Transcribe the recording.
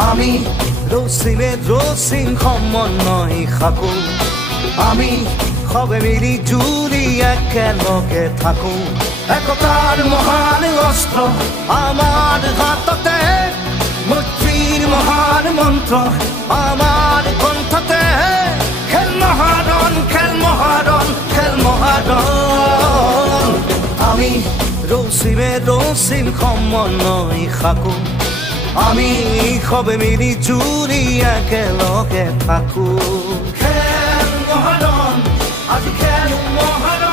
আমি ৰচিমে ৰচিম সমন্বয় সাকো আমি সবে মিলি জুলি একেলগে থাকো একতাৰ মহান অস্ত্ৰ আমাৰ হাততে মৈত্ৰীৰ মহান মন্ত্ৰ আমাৰ কণ্ঠতে খেল মহাৰণ খেল মহাৰণ খেল মহাৰণ আমি ৰচিমে ৰচিম সমন্বয় সাকো আমি সবে মিলি জুলি একেলগে থাকো খেল মহাৰণ আজি খেল মহাৰণ